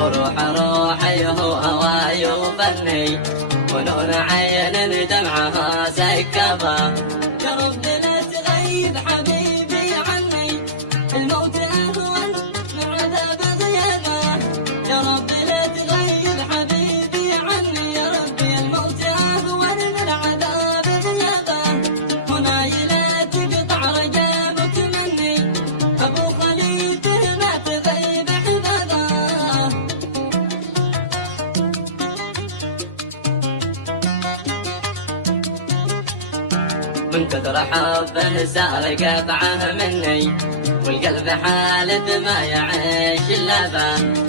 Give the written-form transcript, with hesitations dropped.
وروح روحي هو هواي وفني، ونور عين دمعها سكبه. يا رب لا تغيب حبيبي عني، الموت أهون من عذاب غيابه. يا رب لا تغيب حبيبي عني، يا ربي الموت أهون من عذاب غيابه. هنا لا تقطع رجاءك مني، أبو خليفة ما تغيب حبابه. من كثر حبه سار قطعه مني، والقلب حالف ما يعيش إلا به.